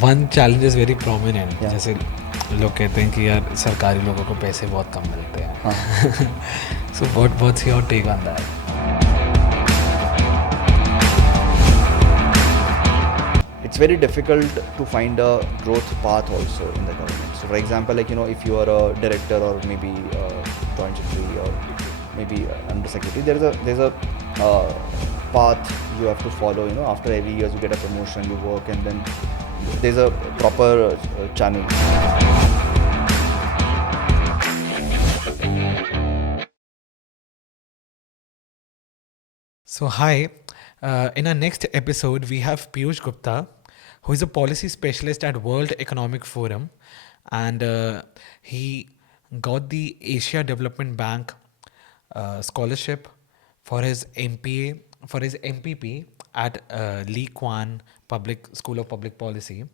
One challenge is very prominent. Yeah. जैसे लोग कहते हैं कि यार सरकारी लोगों को पैसे बहुत कम मिलते हैं. So what's your take on that? It's very difficult to find a growth path also in the government. So for example, like, if you are a director or maybe a joint secretary or maybe under secretary, there's a path you have to follow. After every year you get a promotion, you work, and then there's a proper channel. So hi, in our next episode we have Piyush Gupta, who is a policy specialist at World Economic Forum, and he got the Asia Development Bank scholarship for his MPA, for his MPP at Lee Kuan Public School of Public Policy.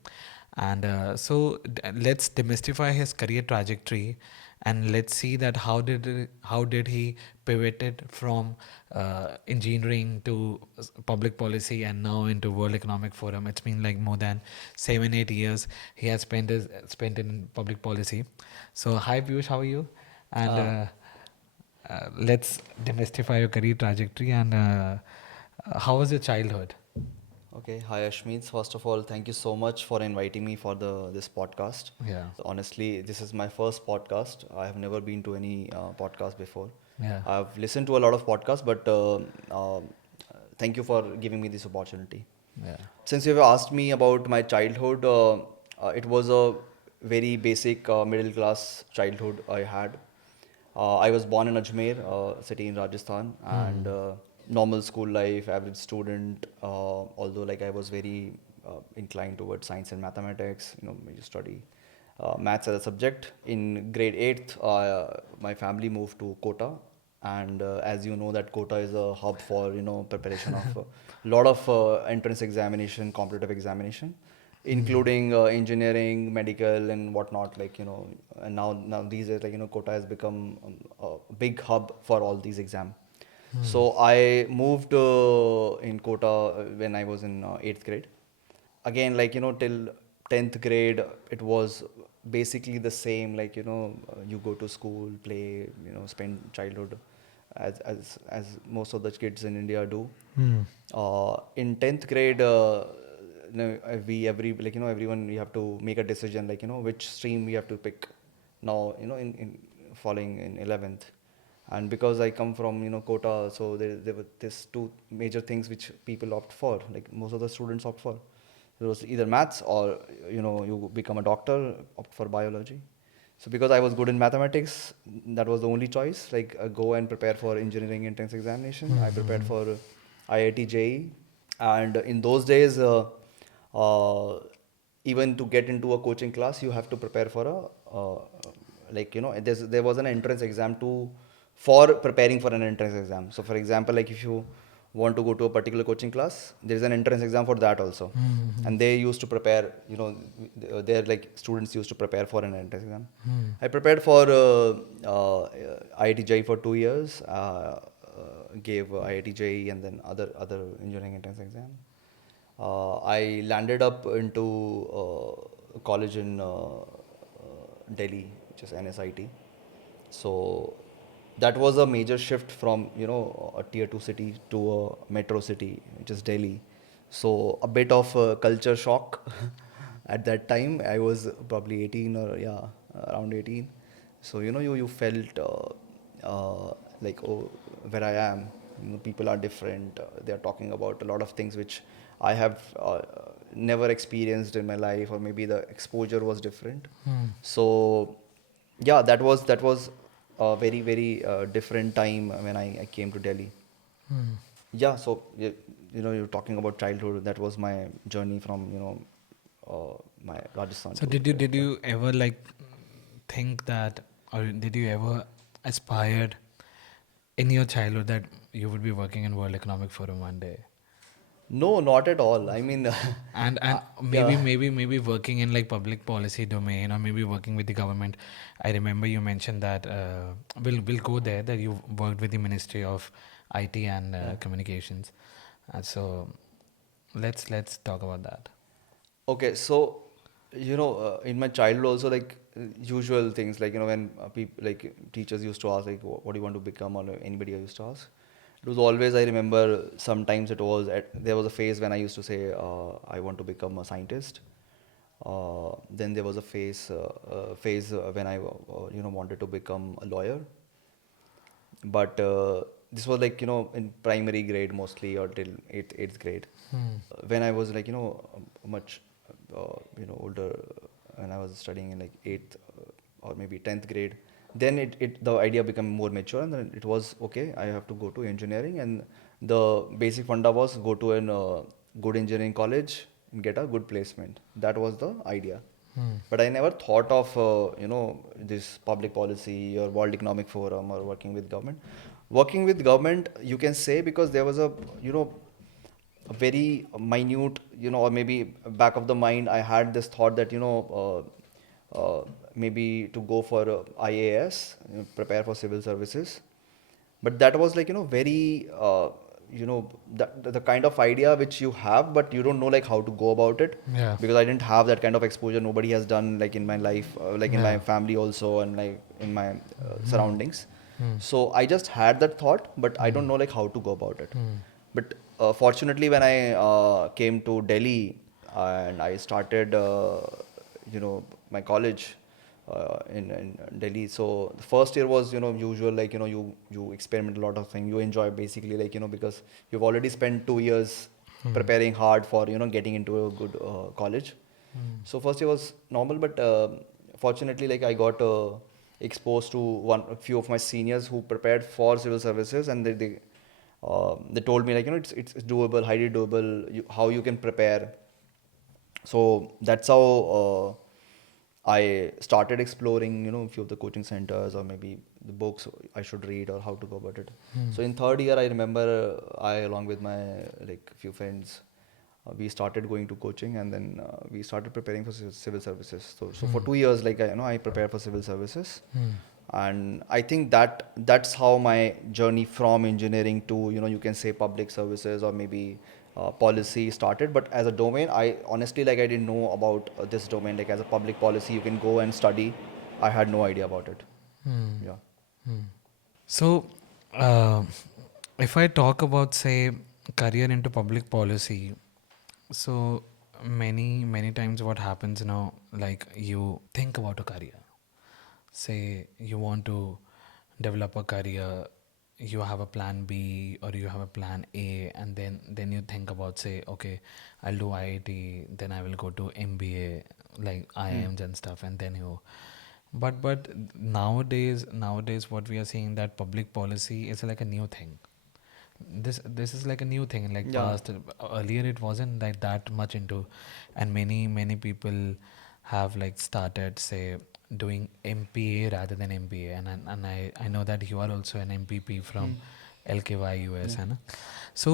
And let's demystify his career trajectory, and let's see that how did he pivoted from engineering to public policy and now into World Economic Forum. It's been like more than 7-8 years he has spent in public policy. So hi Piyush, how are you? And let's demystify your career trajectory, and how was your childhood? Okay, hi Ashmeet. First of all, thank you so much for inviting me for this podcast. Yeah. Honestly, this is my first podcast. I have never been to any podcast before. Yeah. I've listened to a lot of podcasts, but thank you for giving me this opportunity. Yeah. Since you have asked me about my childhood, it was a very basic middle class childhood I had. I was born in Ajmer, city in Rajasthan, and normal school life, average student. Although like I was very inclined towards science and mathematics, you study maths as a subject. In grade 8th, my family moved to Kota, and as you know that Kota is a hub for preparation of a lot of entrance examination, competitive examination, including engineering, medical, and whatnot. And now these days, Kota has become a big hub for all these exams. So I moved in Kota when I was in 8th grade. Again, till 10th grade, it was basically the same. You go to school, play, spend childhood as most of the kids in India do. In 10th grade, everyone, we have to make a decision, which stream we have to pick now, in following in 11th. And because I come from Kota, so there were these two major things which people opt for, like most of the students opt for. It was either maths or you become a doctor, opt for biology. So because I was good in mathematics, that was the only choice. Go and prepare for engineering entrance examination. I prepared for IIT JEE, and in those days, even to get into a coaching class, you have to prepare for there was an entrance exam for preparing for an entrance exam. So for example, if you want to go to a particular coaching class, there is an entrance exam for that also. And they used to prepare, their students used to prepare for an entrance exam. I prepared for IIT JEE for 2 years, gave IIT JEE and then other engineering entrance exam. I landed up into a college in Delhi, which is NSIT. So that was a major shift from a tier 2 city to a metro city, which is Delhi. So a bit of a culture shock at that time. I was probably 18 or around 18. So you felt oh, where I am, people are different. They are talking about a lot of things which I have never experienced in my life, or maybe the exposure was different. So yeah, that was a very very different time when I came to Delhi. Yeah, so you're talking about childhood. That was my journey from my Rajasthan. So to did you ever think that, or did you ever aspired in your childhood that you would be working in World Economic Forum one day? No, not at all. I mean, And maybe working in public policy domain, or maybe working with the government. I remember you mentioned that we'll go there, that you worked with the Ministry of IT and Communications. So let's talk about that. Okay, so in my childhood also, like usual things, like when people, like teachers used to ask, like what do you want to become, or anybody used to ask. It was always, I remember, sometimes there was a phase when I used to say I want to become a scientist. Then there was a phase when I wanted to become a lawyer. But this was like in primary grade mostly, or till eighth grade. When I was like much older, when I was studying in like eighth or maybe 10th grade, then the idea became more mature, and then it was okay, I have to go to engineering, and the basic funda was go to an good engineering college and get a good placement. That was the idea. But I never thought of this public policy or World Economic Forum or working with government. Working with government, you can say, because there was a very minute, or maybe back of the mind, I had this thought that maybe to go for IAS, prepare for civil services. But that was like very the kind of idea which you have, but you don't know like how to go about it, Yeah. because I didn't have that kind of exposure. Nobody has done, like in my life, like in my Yeah. family also, and like in my Hmm. surroundings. Hmm. So I just had that thought, but I don't know like how to go about it. Hmm. But fortunately, when I came to Delhi and I started, my college in Delhi. So the first year was, usual, like, you experiment a lot of things. You enjoy basically, like, because you've already spent 2 years Hmm. preparing hard for, getting into a good college. Hmm. So first year was normal, but fortunately, like, I got exposed to a few of my seniors who prepared for civil services, and they told me, like, it's doable, highly doable, how you can prepare. So that's how I started exploring, a few of the coaching centers, or maybe the books I should read, or how to go about it. Hmm. So in third year, I remember I, along with my like few friends, we started going to coaching, and then we started preparing for civil services. So for Hmm. 2 years, like I prepared for civil services, Hmm. and I think that's how my journey from engineering to, you can say, public services, or maybe policy started. But as a domain, I honestly, like, I didn't know about this domain, like as a public policy you can go and study. I had no idea about it. Hmm. Yeah. Hmm. So, uh, if I talk about, say, career into public policy, so many times what happens now, like you think about a career. Say you want to develop a career, you have a plan B or you have a plan A, and then you think about, say, okay, I'll do IIT, then I will go to MBA, like Hmm. IIMs and stuff, and then you. But nowadays what we are seeing, that public policy is like a new thing. This is like a new thing. Like Yeah. past, earlier it wasn't like that much into, and many people have like started, say, doing MPA rather than MBA, and I know that you are also an MPP Hmm. from LKY US, Yeah. है ना? So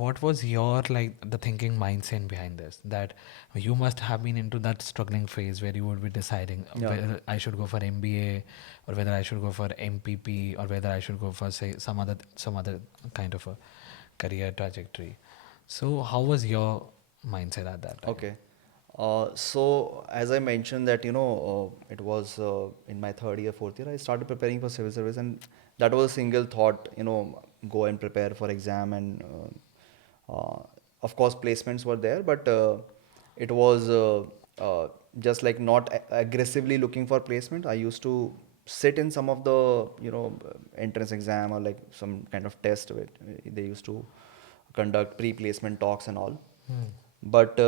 what was your, like, the thinking mindset behind this, that you must have been into that struggling phase where you would be deciding Yeah. whether I should go for MBA, or whether I should go for MPP, or whether I should go for, say, some other kind of a career trajectory. So how was your mindset at that time? Okay. So as I mentioned that, it was in my third year, fourth year, I started preparing for civil service, and that was a single thought, go and prepare for exam, and of course placements were there, but it was just like not aggressively looking for placement. I used to sit in some of the, entrance exam, or like some kind of test where they used to conduct pre-placement talks and all. Hmm. But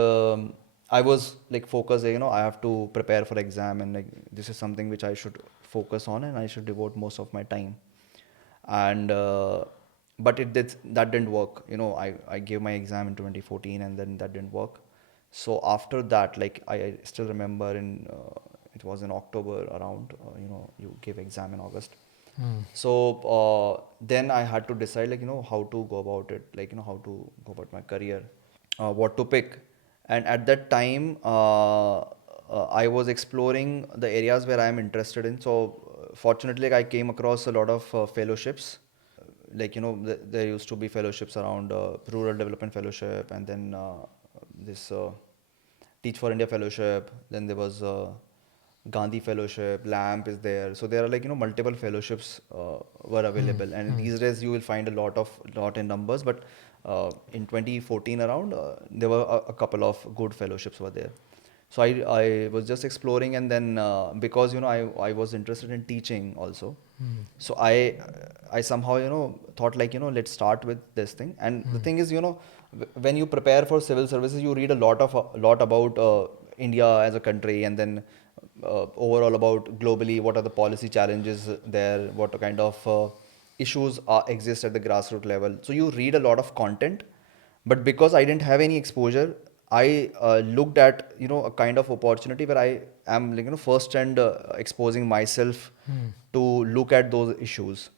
I was like focused, I have to prepare for exam, and like this is something which I should focus on, and I should devote most of my time. And but that didn't work. I gave my exam in 2014, and then that didn't work. So after that, like I still remember, in it was in October around, you give exam in August. Hmm. So then I had to decide, like, how to go about it, like, how to go about my career, what to pick. And at that time, I was exploring the areas where I am interested in. So fortunately, like, I came across a lot of fellowships, like there used to be fellowships around rural development fellowship, and then this Teach for India fellowship. Then there was Gandhi fellowship, lamp is there. So there are like multiple fellowships were available, and these days you will find a lot in numbers, but in 2014 around there were a couple of good fellowships were there. So I was just exploring, and then because I was interested in teaching also. So I somehow thought like let's start with this thing. And the thing is when you prepare for civil services, you read a lot about India as a country, and then overall about globally what are the policy challenges there, what kind of issues exist at the grassroots level. So you read a lot of content, but because I didn't have any exposure, I looked at a kind of opportunity where I am like first hand exposing myself to look at those issues.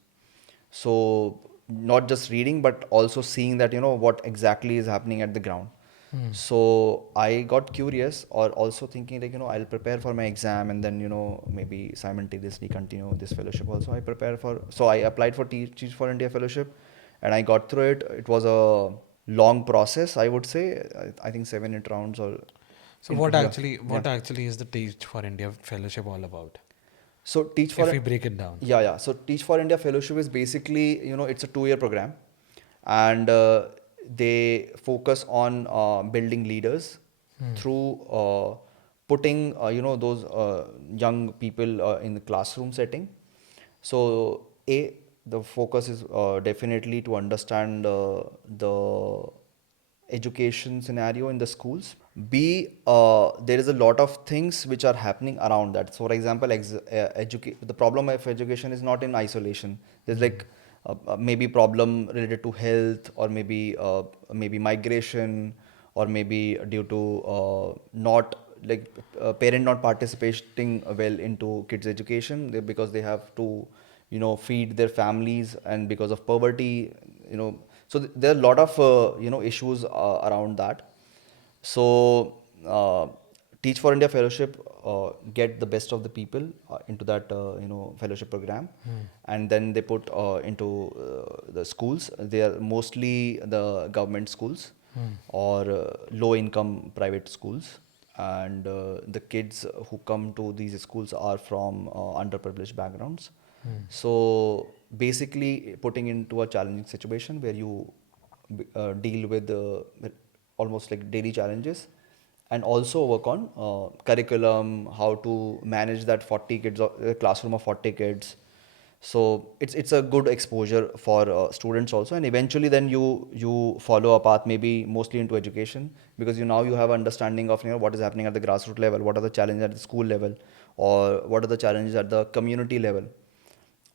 So not just reading, but also seeing that what exactly is happening at the ground. So I got curious, or also thinking like I'll prepare for my exam, and then maybe simultaneously continue this fellowship also. So I applied for Teach for India fellowship, and I got through it. It was a long process, I would say. I think 7 8 rounds or So into what yeah. actually Yeah. what actually is the Teach for India fellowship all about? So Teach If for we break it down. Yeah. So Teach for India fellowship is basically it's a 2 year program, and they focus on building leaders through putting those young people in the classroom setting. So the focus is definitely to understand the education scenario in the schools. B, there is a lot of things which are happening around that. So for example, the problem of education is not in isolation. There's like maybe problem related to health, or maybe migration, or maybe due to not like parent not participating well into kids education, because they have to feed their families, and because of poverty, so there are a lot of issues around that. So Teach for India fellowship get the best of the people into that fellowship program, and then they put into the schools. They are mostly the government schools, or low income private schools, and the kids who come to these schools are from underprivileged backgrounds. So basically putting into a challenging situation where you deal with almost like daily challenges, and also work on curriculum, how to manage that 40 kids, a classroom of 40 kids. So it's a good exposure for students also, and eventually then you follow a path, maybe mostly into education, because you have understanding of what is happening at the grassroots level, what are the challenges at the school level, or what are the challenges at the community level,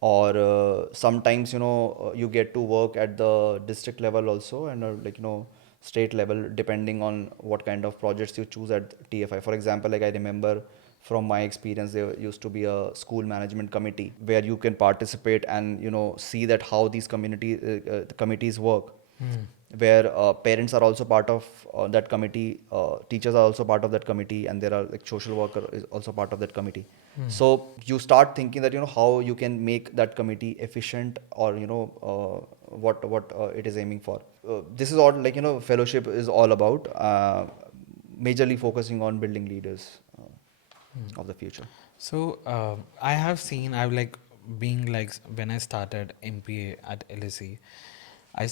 or sometimes you get to work at the district level also, and state level, depending on what kind of projects you choose at TFI. For example, like I remember from my experience, there used to be a school management committee where you can participate and see that how these the committees work, where parents are also part of that committee, teachers are also part of that committee, and there are like social worker is also part of that committee. So you start thinking that how you can make that committee efficient, or what it is aiming for. This is all like fellowship is all about, majorly focusing on building leaders of the future. So I have seen, I've like being like when I started MPA at LSE, I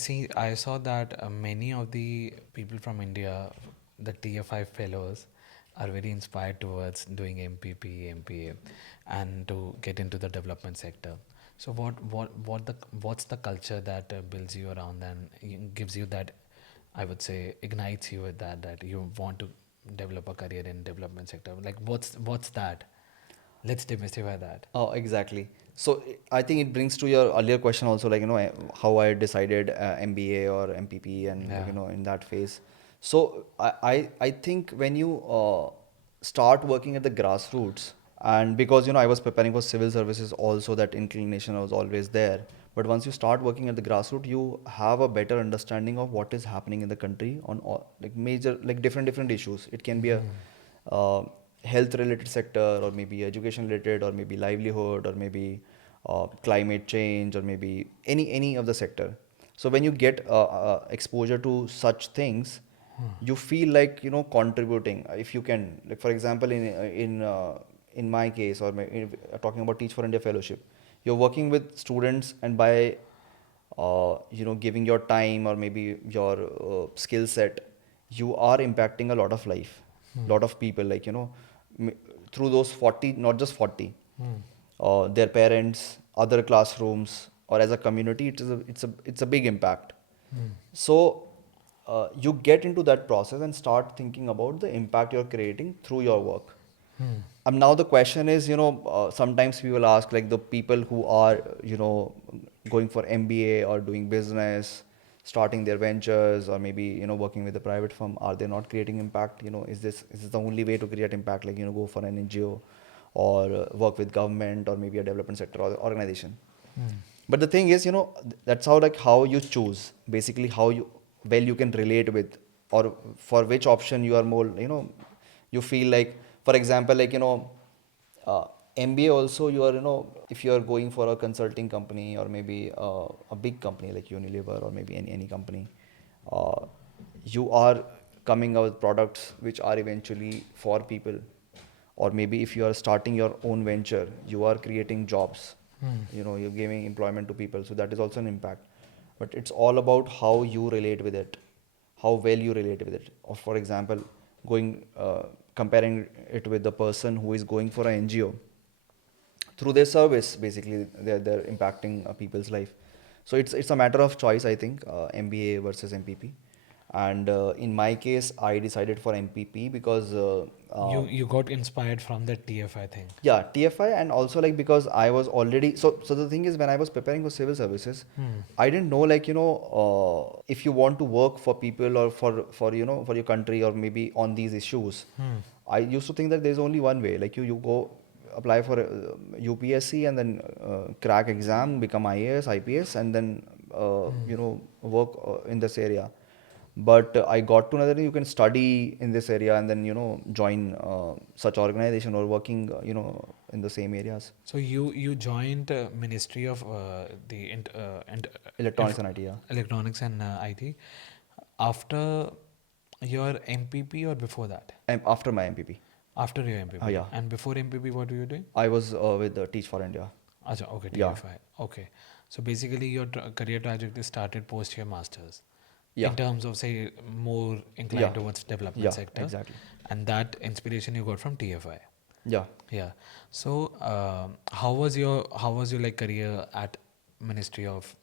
saw that many of the people from India, the tier 5 fellows, are very inspired towards doing MPP, MPA, and to get into the development sector. So what's the culture that builds you around and gives you that, I would say, ignites you with that you want to develop a career in development sector? Like what's that? Let's demystify that. Oh, exactly. So I think it brings to your earlier question also, like how I decided MBA or MPP, and like, Yeah. in that phase. So I think when you start working at the grassroots, and because I was preparing for civil services also, that inclination was always there. But once you start working at the grassroots, you have a better understanding of what is happening in the country on all, like major, like different issues. It can be a uh, health related sector, or maybe education related, or maybe livelihood, or maybe climate change, or maybe any of the sector. So when you get exposure to such things, you feel like, contributing, if you can. Like, for example, in my case, or talking about Teach for India fellowship, you're working with students, and by giving your time, or maybe your skill set, you are impacting a lot of life, lot of people, like, m- through those 40, not just 40, their parents, other classrooms, or as a community, it's a big impact. So you get into that process and start thinking about the impact you're creating through your work. Now the question is, sometimes people ask, like, the people who are, going for MBA or doing business, starting their ventures, or maybe, working with a private firm, are they not creating impact? Is this the only way to create impact? Like, go for an NGO, or work with government, or maybe a development sector or organization. But the thing is, that's how, like, how you choose, basically, how you can relate with, or for which option you are more, you feel like. For example, like, uh, MBA also, you are, if you are going for a consulting company, or maybe a big company like Unilever, or maybe any company, uh, you are coming out with products which are eventually for people. Or maybe if you are starting your own venture, you are creating jobs, you're giving employment to people, so that is also an impact. But it's all about how you relate with it, how well you relate with it. Or, for example, going comparing it with the person who is going for an NGO, through their service, basically, they're impacting people's life. So it's a matter of choice, I think, MBA versus MPP. And in my case, I decided for MPP because You got inspired from the TF, I think. yeah, TFI, and also, like, because I was already, so the thing is, when I was preparing for civil services, I didn't know, like, if you want to work for people, or for your country, or maybe on these issues. I used to think that there's only one way, like, you go apply for UPSC, and then crack exam, become IAS, IPS, and then work in this area. But I got to know that you can study in this area, and then, join such organization, or working, in the same areas. So you joined Ministry of Electronics and IT, yeah. Electronics and IT after your MPP or before that? And after my MPP. After your MPP. Yeah. And before MPP, what were you doing? I was with Teach for India. Acha, okay, Yeah. TFI. Okay. So basically, your career trajectory started post your masters. Yeah. In terms of, say, more inclined Yeah. towards development Yeah, sector, exactly. and that inspiration you got from TFI. Yeah. Yeah. So, how was your like career at Ministry of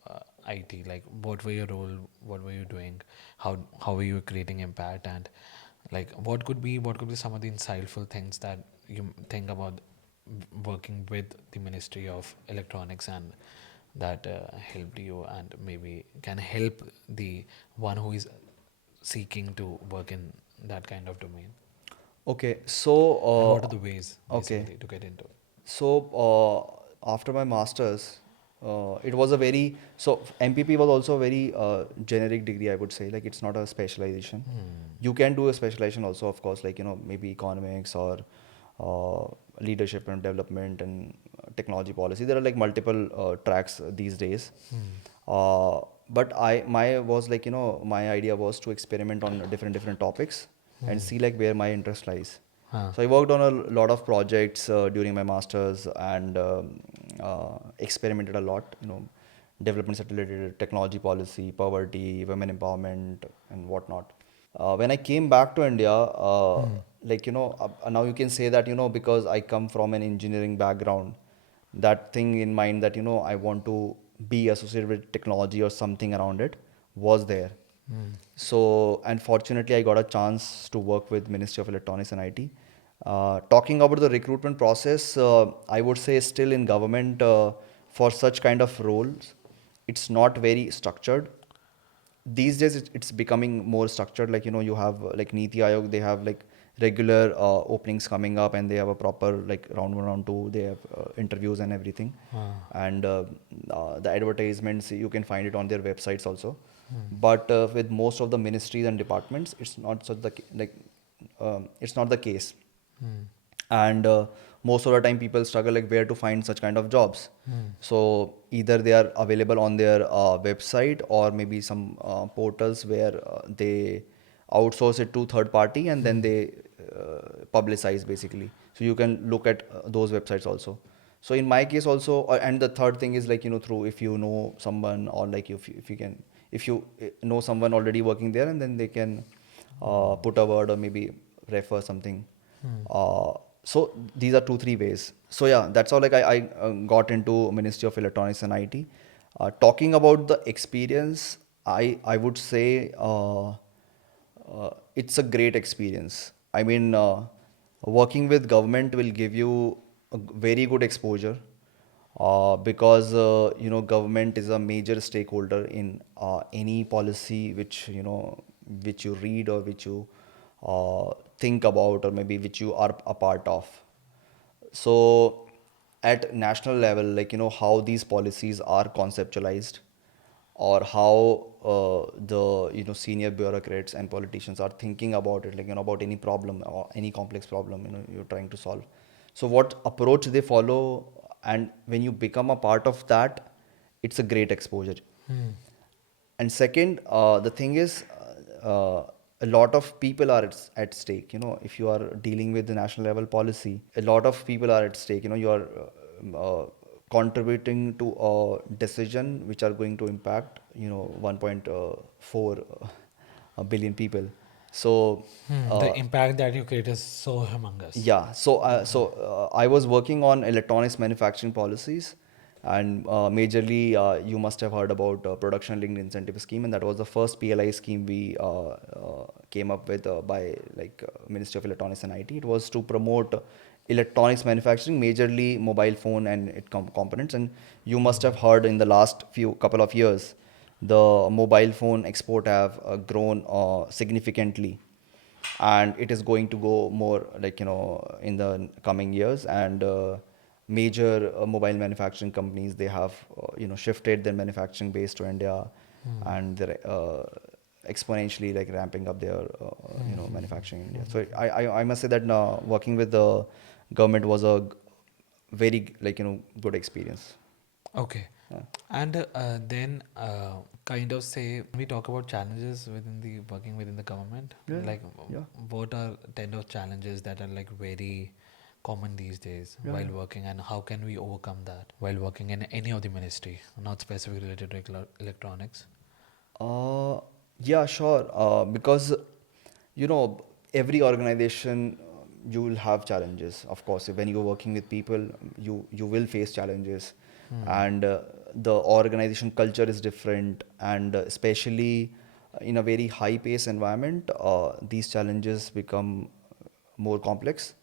IT? Like, what were your role? What were you doing? How were you creating impact? And like, what could be some of the insightful things that you think about working with the Ministry of Electronics, and that helped you, and maybe can help the one who is seeking to work in that kind of domain? Okay. So And what are the ways okay. basically to get into? So after my masters, it was a very, so MPP was also a very generic degree, I would say. Like, it's not a specialization. You can do a specialization also, of course, like, maybe economics, or leadership and development, and technology policy. There are, like, multiple tracks these days. But my was like, my idea was to experiment on different topics, and see, like, where my interest lies. Huh. So I worked on a lot of projects during my masters, and experimented a lot, developments related to technology policy, poverty, women empowerment, and whatnot. When I came back to India, like, now you can say that, because I come from an engineering background, that thing in mind, that, I want to be associated with technology or something around it, was there. So, and fortunately, I got a chance to work with Ministry of Electronics and IT. Talking about the recruitment process, I would say, still in government, for such kind of roles, it's not very structured. These days, it's becoming more structured. Like, you have like Niti Aayog, they have, like, regular openings coming up, and they have a proper, like, round one, round two, they have interviews and everything. And the advertisements, you can find it on their websites also. But with most of the ministries and departments, it's not such the it's not the case. and most of the time people struggle like where to find such kind of jobs. So either they are available on their website, or maybe some portals where they outsource it to third party, and then they publicize basically. So you can look at those websites also. So in my case also, and the third thing is like, through, if you know someone, or like if you can, if you know someone already working there, and then they can put a word or maybe refer something. So these are two, three ways. So yeah, that's how like I got into Ministry of Electronics and IT. Talking about the experience, I would say it's a great experience. I mean, working with government will give you a very good exposure, because government is a major stakeholder in any policy which which you read, or which you think about, or maybe which you are a part of. So at national level, like how these policies are conceptualized, or how the senior bureaucrats and politicians are thinking about it, like about any problem or any complex problem you're trying to solve. So what approach they follow, and when you become a part of that, it's a great exposure. And second, the thing is, a lot of people are at stake. If you are dealing with the national level policy, a lot of people are at stake. You are contributing to a decision which are going to impact 1.4 billion people. So The impact that you create is so humongous. yeah, I was working on electronics manufacturing policies, and majorly you must have heard about production linked incentive scheme, and that was the first PLI scheme we came up with by like Ministry of Electronics and IT. It was to promote electronics manufacturing, majorly mobile phone and components. And you must have heard in the last few couple of years, the mobile phone export have grown significantly, and it is going to go more like in the coming years. And major mobile manufacturing companies, they have shifted their manufacturing base to India, and they're exponentially like ramping up their manufacturing in India. So I must say that working with the government was a very like good experience. Okay. Yeah. And then, kind of say, we talk about challenges within the working within the government. Yeah, Like, yeah, what are 10 of challenges that are like very common these days yeah, while yeah. working, and how can we overcome that while working in any of the ministry, not specifically related to electronics? Uh, yeah, sure. Because you know, every organization, you will have challenges. Of course, when you're working with people, you will face challenges, and the organization culture is different, and especially in a very high-paced environment, these challenges become more complex.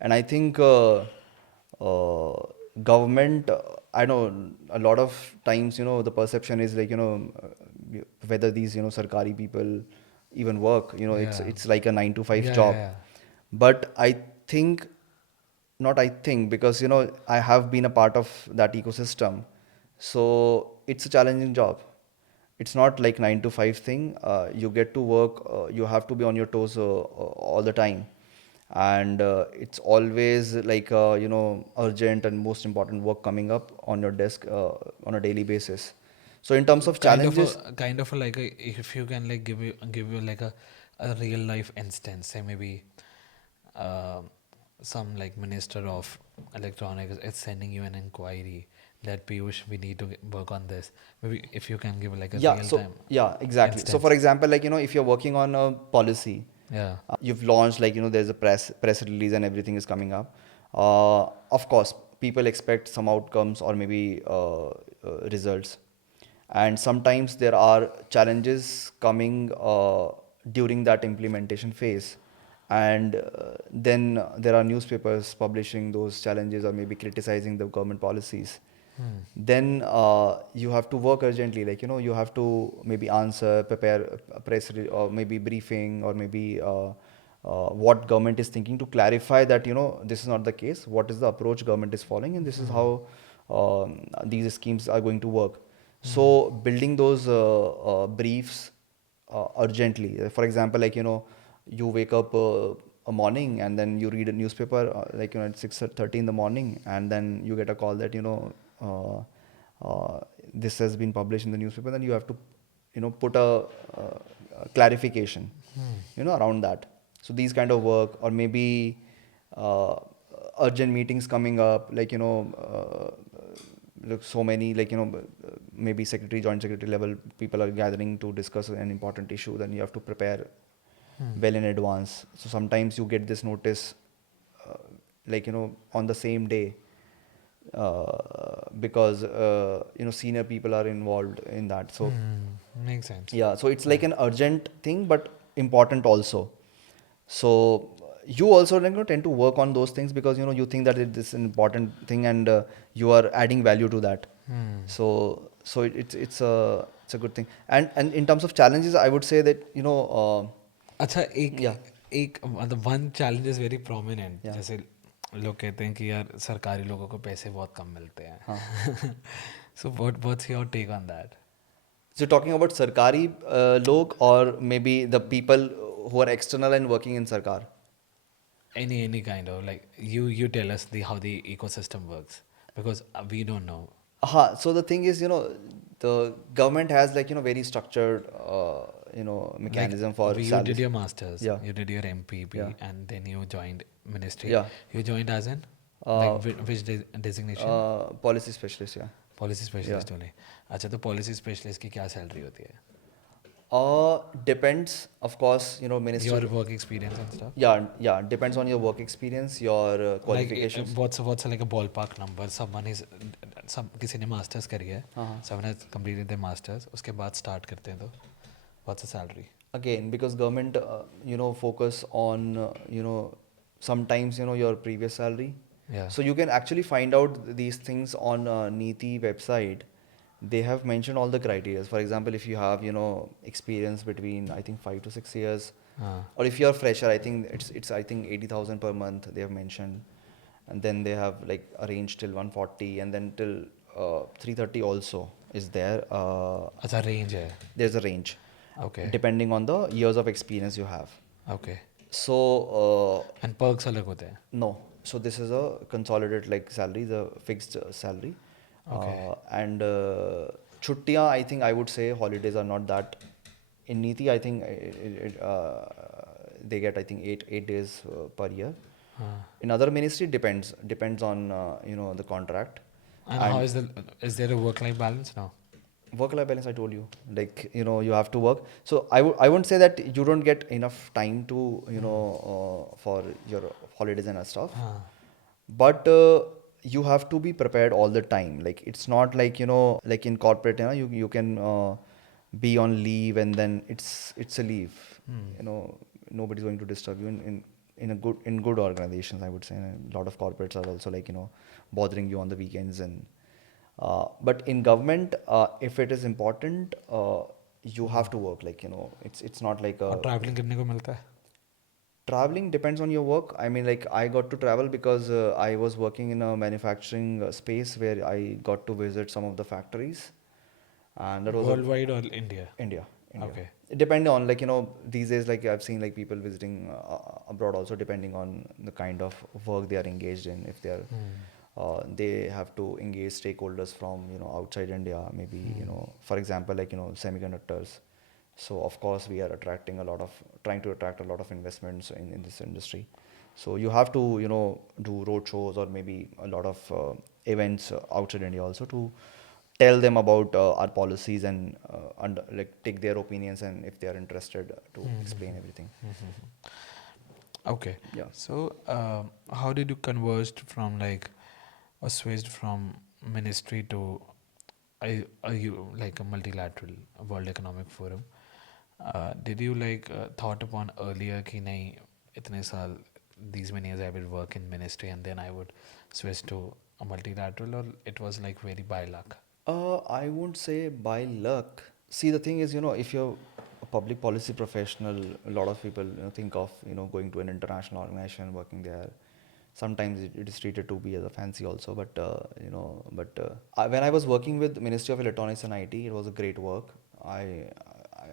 And I think uh, government, I know a lot of times the perception is like whether these sarkari people even work. It's Yeah. it's like a 9 to 5 Yeah, yeah, job. yeah. But I think, not I think, because I have been a part of that ecosystem. So it's a challenging job. It's not like 9 to 5 thing. You get to work, you have to be on your toes all the time. And it's always like urgent and most important work coming up on your desk on a daily basis. So in terms of challenges, Kind of a like a, if you can like give you like a real life instance, say maybe uh, some like minister of electronics is sending you an inquiry that Piyush, we need to work on this. Maybe if you can give like a yeah, real so time yeah, exactly. So for instance. example, like if you're working on a policy, Yeah. you've launched, like there's a press release and everything is coming up. Of course, people expect some outcomes, or maybe results. And sometimes there are challenges coming during that implementation phase. And then there are newspapers publishing those challenges, or maybe criticizing the government policies. Then you have to work urgently, like you have to maybe answer, prepare a or maybe briefing, or maybe what government is thinking, to clarify that this is not the case, what is the approach government is following, and this is how these schemes are going to work. So building those briefs urgently. For example, like you wake up a morning, and then you read a newspaper at 6:30 in the morning, and then you get a call that this has been published in the newspaper. Then you have to put a clarification around that. So these kind of work, or maybe uh, urgent meetings coming up, look, so many, maybe secretary, joint secretary level people are gathering to discuss an important issue. Then you have to prepare well in advance. So sometimes you get this notice uh, on the same day, because senior people are involved in that. So Makes sense. yeah, so it's like an urgent thing, but important also. So you also tend to work on those things, because you think that it is an important thing, and you are adding value to that. So it's a good thing. And in terms of challenges, I would say that अच्छा एक yeah, एक मतलब one challenge is very prominent yeah, जैसे लोग कहते हैं कि यार सरकारी लोगों को पैसे बहुत कम मिलते हाँ. हैं so what's your take on that So talking about sarkari log, or maybe the people who are external and working in sarkar. any kind of like you tell us the how the ecosystem works because we don't know. So the thing is, the government has very structured, Like mechanism for you did salaries. your masters, Yeah, you did your MPP, yeah, and then you joined ministry. yeah. You joined as in like Uh, which designation? Policy specialist. Yeah, policy yeah. Specialist होने. अच्छा तो policy specialist की क्या salary होती है? Depends, of course, ministry. Your work experience and stuff. Yeah, yeah. Depends on your work experience, your Like qualifications. what's like a ballpark number? Someone is some किसी ने masters करी है. हाँ. Someone has completed their masters. उसके बाद start करते हैं तो what's the salary? Again, because government focus on sometimes your previous salary. Yeah. So you can actually find out these things on Niti website. They have mentioned all the criteria. For example, if you have experience between, I think, 5 to 6 years, or if you're fresher, I think it's I think 80,000 per month they have mentioned, and then they have like a range till 140, and then till 330 also is there. अच्छा range है. There's a range Okay. depending on the years of experience you have. Okay. So And perks अलग होते हैं. no, so this is a consolidated like salary, the fixed salary. Okay. And chuttiyan, I think I would say holidays are not that. In Niti, I think they get, I think, eight days per year. In other ministry, depends on the contract. And how is there a work life balance now? Work life balance, I told you, like you have to work. So I wouldn't say that you don't get enough time to for your holidays and stuff, but you have to be prepared all the time. Like it's not like like in corporate, you can be on leave, and then it's a leave. Nobody's going to disturb you in good organizations, I would say. And a lot of corporates are also like bothering you on the weekends. And but in government, if it is important, you have to work. Like it's not like और a traveling करने को मिलता है? traveling. Depends on your work. I mean, like I got to travel because I was working in a manufacturing space where I got to visit some of the factories, and that was Worldwide or India? India. Okay. It depends on, like these days, like I've seen like people visiting abroad also, depending on the kind of work they are engaged in. If they are they have to engage stakeholders from outside India, maybe for example, like semiconductors. So of course we are trying to attract a lot of investments in this industry. So you have to do road shows, or maybe a lot of events outside India also, to tell them about our policies, and like take their opinions, and if they are interested, to explain everything. Okay. Yeah. So, how did you converged from like, or switched from ministry to, are you like a multilateral World Economic Forum? Did you like thought upon earlier कि नहीं इतने साल these many years I will work in ministry and then I would switch to a multilateral, or it was like very by luck? I won't say by luck. See, the thing is, if you're a public policy professional, a lot of people think of going to an international organization, working there. Sometimes it is treated to be as a fancy also, but when I was working with Ministry of Electronics and IT, it was a great work.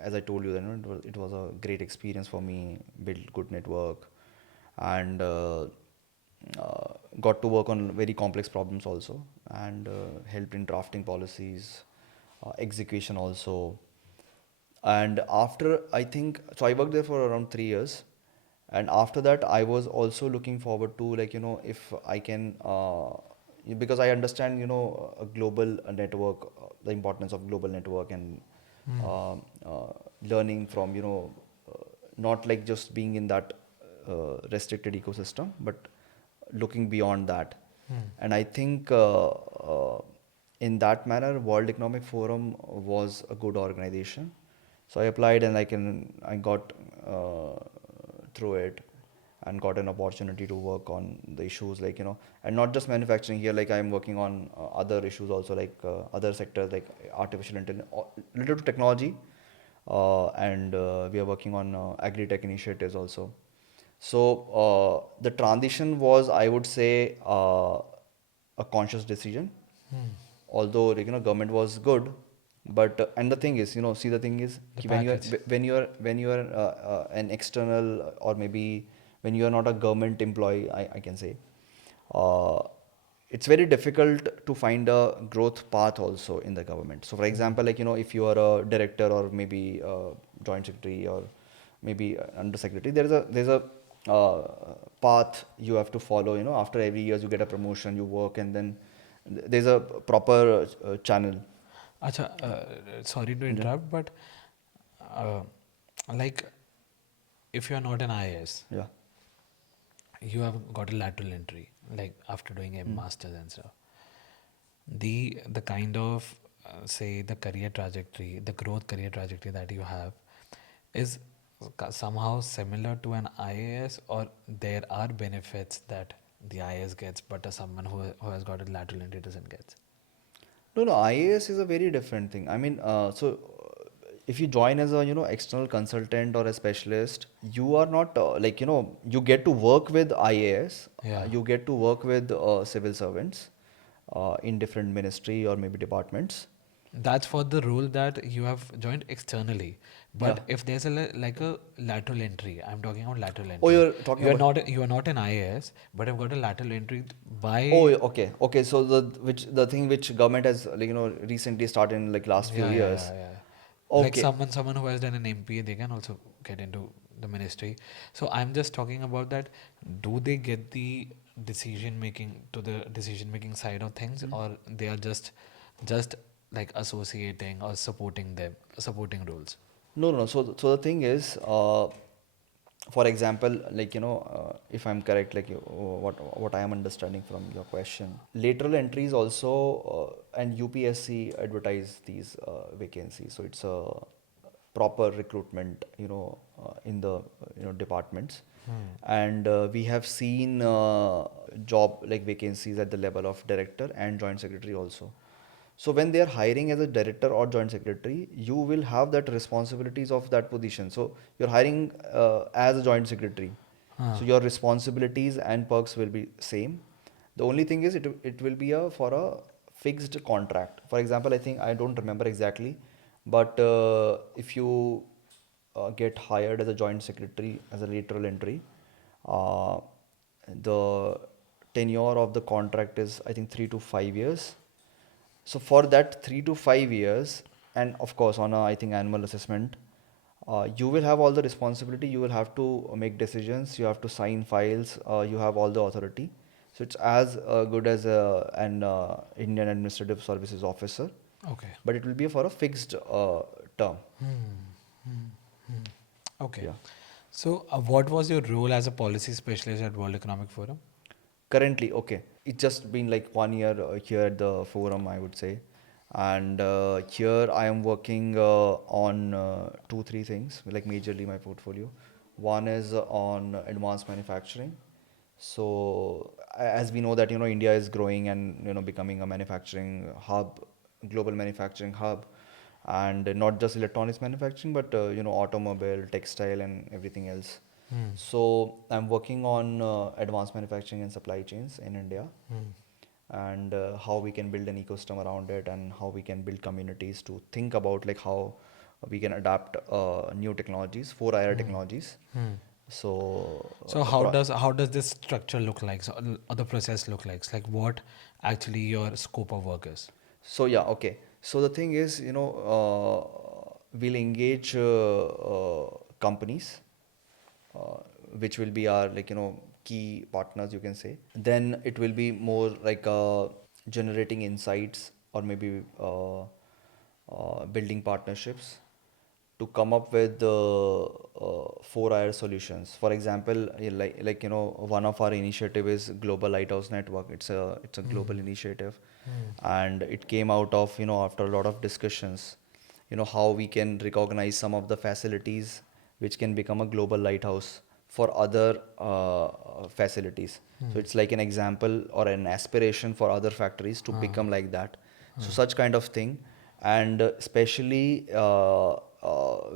As I told you, then it was a great experience for me. Built good network, and got to work on very complex problems also, and helped in drafting policies, execution also. And after, I think, so I worked there for around 3 years, and after that I was also looking forward to, like, if I can, because I understand, a global network, the importance of global network, and uh, uh, learning from, not like just being in that restricted ecosystem, but looking beyond that. And I think in that manner, World Economic Forum was a good organization. So I applied, and I got through it, and got an opportunity to work on the issues, like, and not just manufacturing here. Like, I'm working on other issues also, like other sectors like artificial intelligence, related to technology, and we are working on agri-tech initiatives also. So the transition was, I would say, a conscious decision. Although, like, government was good, but and the thing is, see, the thing is, The कि when you are package. an external, or maybe when you are not a government employee, I can say, uh, it's very difficult to find a growth path also in the government. So for example, like, if you are a director, or maybe a joint secretary, or maybe under secretary, there's a path you have to follow. After every years you get a promotion, you work, and then there's a proper channel. Acha, sorry to Yeah. interrupt, but uh, like if you are not an IAS, Yeah. you have got a lateral entry, like after doing a Mm. master's and stuff. The kind of say the career trajectory, the growth career trajectory that you have is somehow similar to an IAS, or there are benefits that the IAS gets, but someone who has got a lateral entry doesn't get. No, no, IAS is a very different thing. I mean, if you join as a, external consultant or a specialist, you are not, like, you get to work with IAS, Yeah. you get to work with civil servants in different ministry or maybe departments. That's for the role that you have joined externally. Yeah. But if there's like a lateral entry, I'm talking about lateral Oh, entry. you're talking about. You are not an IAS, but I've got a lateral entry Oh, by yeah, okay, okay. So the thing which government has, like, recently started in, like, last few years. yeah. Like Okay. someone who has done an MPA, they can also get into the ministry. So I'm just talking about that. Do they get the decision making side of things, or they are just like associating or supporting roles? No, no. So the thing is, for example, like, if I'm correct, like, what I am understanding from your question, lateral entries also, and UPSC advertise these vacancies. So it's a proper recruitment, in the departments, and we have seen job, like, vacancies at the level of director and joint secretary also. So when they are hiring as a director or joint secretary, you will have that responsibilities of that position. So you're hiring as a joint secretary. Huh. So your responsibilities and perks will be same. The only thing is, it will be for a fixed contract. For example, I think, I don't remember exactly, but if you get hired as a joint secretary as a lateral entry, uh, the tenure of the contract is, I think, 3 to 5 years. So for that 3 to 5 years, and of course on a, I think, annual assessment, you will have all the responsibility. You will have to make decisions. You have to sign files. You have all the authority. So it's as good as an Indian Administrative Services officer, Okay. but it will be for a fixed term. Okay. Yeah. So, what was your role as a policy specialist at World Economic Forum? Currently, okay. It's just been like 1 year here at the forum, I would say. And here I am working on two, three things, like majorly my portfolio. One is on advanced manufacturing. So as we know that, India is growing and, becoming a manufacturing hub, global manufacturing hub, and not just electronics manufacturing, but, automobile, textile, and everything else. So I'm working on advanced manufacturing and supply chains in India, and how we can build an ecosystem around it, and how we can build communities to think about, like, how we can adapt new technologies, 4IR technologies, So So how does this structure look like? So, or the process look like? Like what actually your scope of work is? So yeah, okay. So the thing is, we'll engage companies, uh, which will be our like key partners, you can say. Then it will be more like generating insights, or maybe building partnerships to come up with the 4IR solutions. For example, one of our initiative is Global Lighthouse Network. It's a global initiative, and it came out of after a lot of discussions, how we can recognize some of the facilities which can become a global lighthouse for other facilities. So it's like an example or an aspiration for other factories to become like that. So such kind of thing, and especially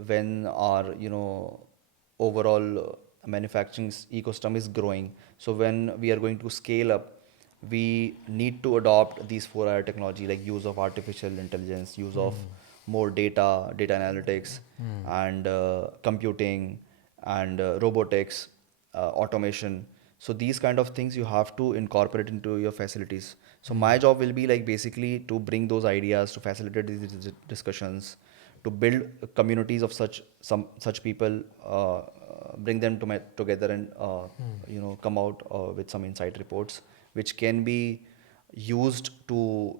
when our overall manufacturing ecosystem is growing. So when we are going to scale up, we need to adopt these 4IR technology, like use of artificial intelligence, use of more data analytics, and computing, and robotics, automation. So these kind of things you have to incorporate into your facilities. So my job will be like basically to bring those ideas, to facilitate these discussions, to build communities of such people, bring them together, and come out with some insight reports which can be used to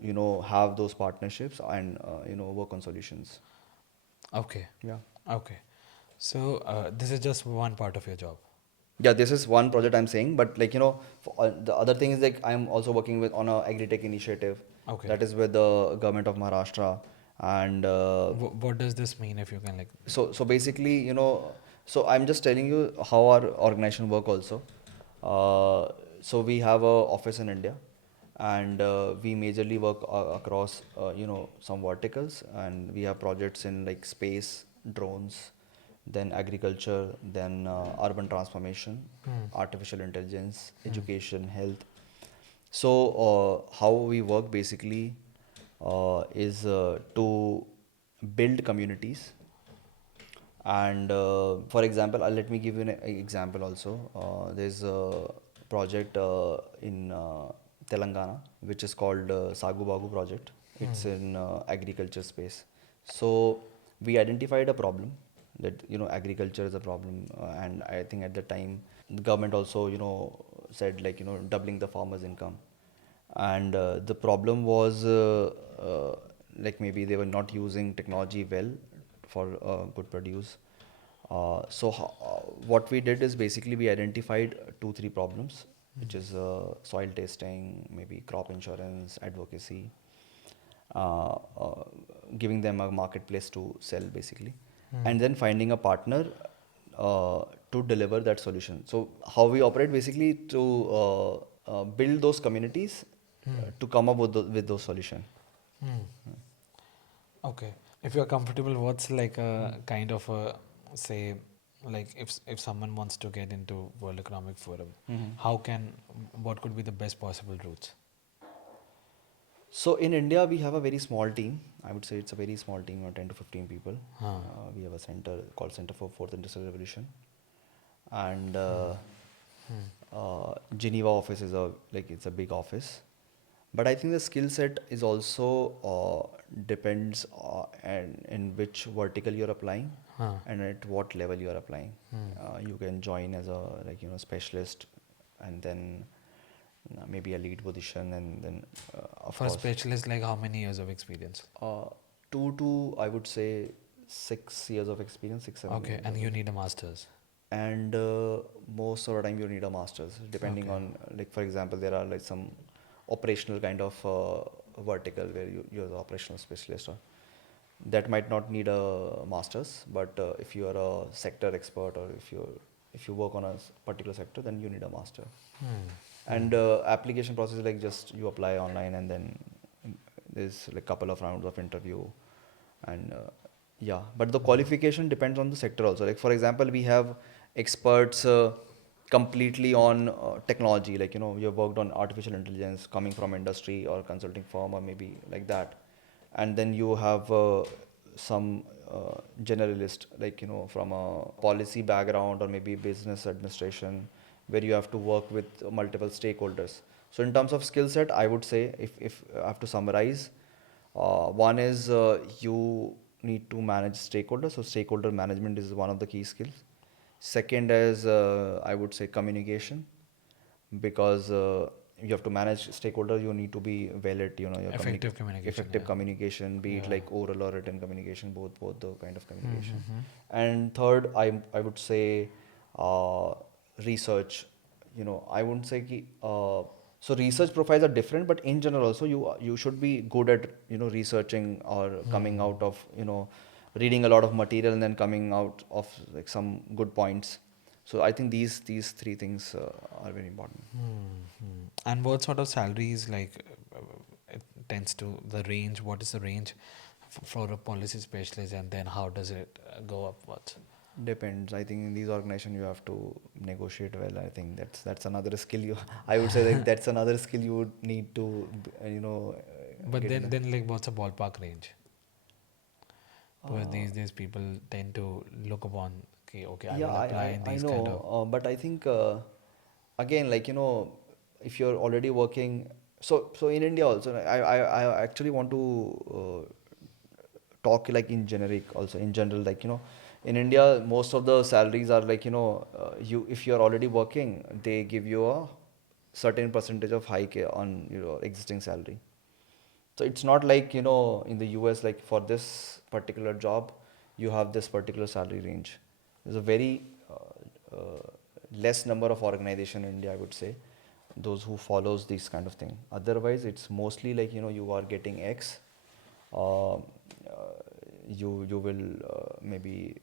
have those partnerships and work on solutions. Okay. Yeah. Okay. So this is just one part of your job. Yeah, this is one project I'm saying, but like the other thing is like I'm also working with on a agri-tech initiative Okay. that is with the government of Maharashtra, and What does this mean if you can like? so basically so I'm just telling you how our organization work also. So we have a office in India, and we majorly work across some verticals, and we have projects in like space, drones, then agriculture, then urban transformation, artificial intelligence, education, health. So how we work basically is to build communities. And for example, let me give you an example also. There's a project in Telangana which is called Sagu Bagu project. It's in agriculture space. So we identified a problem, that agriculture is a problem, and I think at the time the government also said like doubling the farmers' income, and the problem was like maybe they were not using technology well for good produce. What we did is basically we identified two three problems, which is soil testing, maybe crop insurance, advocacy, uh, uh, giving them a marketplace to sell basically, and then finding a partner to deliver that solution. So how we operate basically to build those communities to come up with those solutions. Hmm. Okay. If you're comfortable, what's like a kind of a say, like if someone wants to get into World Economic Forum, how can what could be the best possible routes? So in India, we have a very small team. I would say it's a very small team of 10 to 15 people. Huh. We have a center called Center for Fourth Industrial Revolution, and Geneva office is a like it's a big office. But I think the skill set is also depends and in which vertical you're applying, Huh. and at what level you are applying. You can join as a like specialist, and then maybe a lead position, and then of For a course specialist, like how many years of experience? uh, 2 to I would say 6 years of experience, 6 7 years Okay, and of you experience. need a master's. And most of the time you need a master's, depending Okay. on like for example there are like some operational kind of vertical where you're the operational specialist, or that might not need a master's, but if you are a sector expert, or if you work on a particular sector, then you need a master. And application process is like just you apply online, and then there's like couple of rounds of interview, and yeah, but the qualification depends on the sector also. Like for example, we have experts completely on technology, like you have worked on artificial intelligence coming from industry or consulting firm or maybe like that, and then you have some generalist, like, from a policy background or maybe business administration, where you have to work with multiple stakeholders. So in terms of skill set, I would say, if I have to summarize, one is you need to manage stakeholders. So stakeholder management is one of the key skills. Second is, I would say, communication, because you have to manage stakeholder. You need to be well at, your Effective communication. effective Yeah. communication, be it Yeah. like oral or written communication, both the kind of communication. Mm-hmm. And third, I would say uh, research. I wouldn't say so research profiles are different, but in general also you should be good at researching, or coming out of reading a lot of material and then coming out of like some good points. So I think these three things are very important. Hmm. And what sort of salaries, like, it tends to the range? What is the range for a policy specialist, and then how does it go upwards? Depends. I think in these organizations you have to negotiate well. I think that's another skill you. I would say like that's another skill you would need to But get in. then like, what's a ballpark range? Because Uh, these people tend to look upon, okay, I yeah, will apply in I these kind of. know, but I think again, like, if you're already working, so in India also, I actually want to talk like in generic also, in general, like, in India most of the salaries are like, you, if you're already working, they give you a certain percentage of hike on your existing salary. So it's not like, in the US, like for this particular job, you have this particular salary range. There's a very less number of organization in India, I would say, those who follows this kind of thing. Otherwise, it's mostly like, you are getting X. Uh, you will maybe